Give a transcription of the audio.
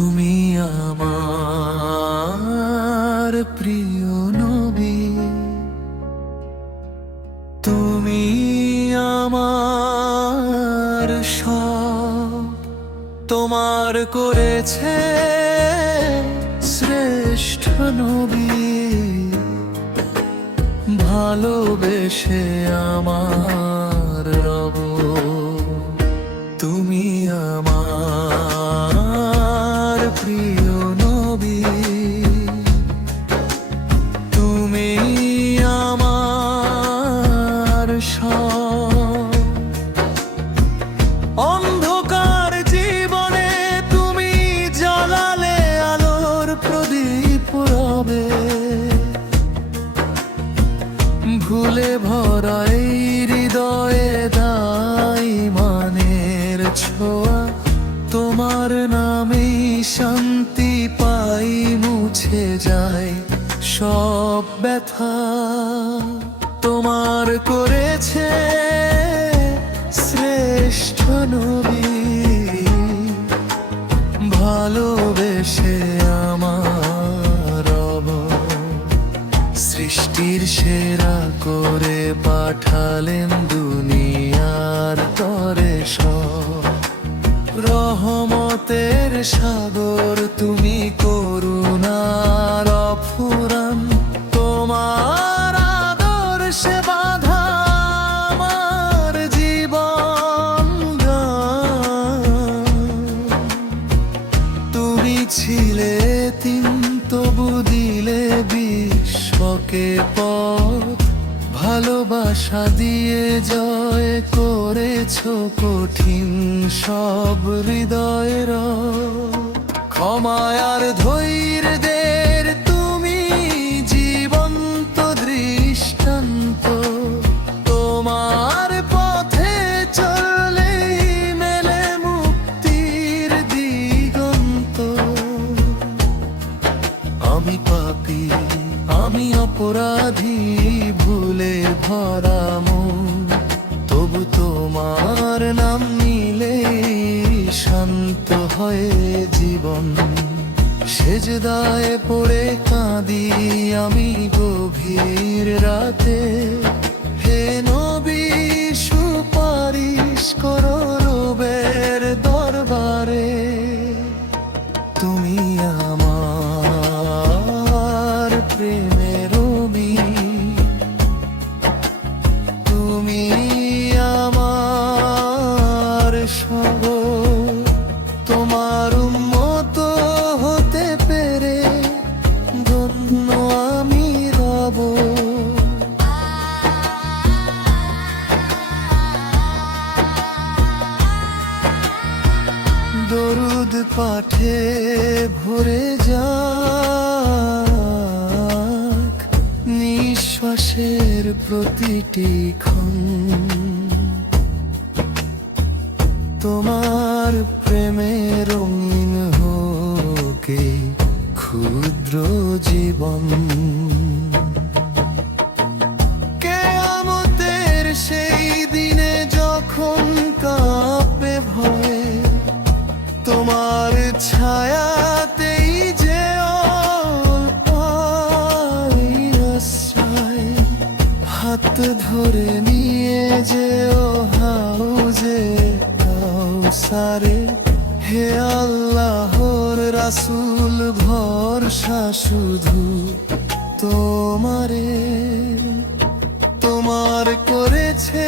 তুমি আমার প্রিয় নবী। তুমি আমার সব তোমার করেছে শ্রেষ্ঠ নবী। ভালোবেসে আমার রব। তুমি আমার ছোঁয়া, তোমার নামে শান্তি পাই, মুছে যায় সব ব্যথা। তোমার করেছে শ্রেষ্ঠ নবী, ভালোবেসে আমার সৃষ্টির সেরা করে পাঠালেন দুনিয়ার তরে সব। রহমতের সাগর, তুমি করুণার ফুরান তোমার আদর্শে বাধা আমার জীবন তুমি ছিলে তিন, তবু দিলে বিশ্বকে পথ। ভালোবাসা দিয়ে জয় করেছ কঠিন সব হৃদয়ের। ক্ষমায় আর ভরা তবু তোমার নাম নিলে শান্ত হয়ে জীবন। সেজদায় পড়ে কাঁদি আমি গভীর রাতে। হে নবী, সুপারিশ করো রবের দরবারে। তুমি আমার পাঠে ভরে যাক নিঃশ্বাসের প্রতিটি ক্ষণ। তোমার প্রেমের রঙিন হোক ক্ষুদ্র জীবন। তোমার ছায়াতেই যে হাত ধরে নিয়ে যে ও হাউজে সারে হে আল্লাহর রাসূল, ভরসা শুধু তোমারে। তোমার করেছে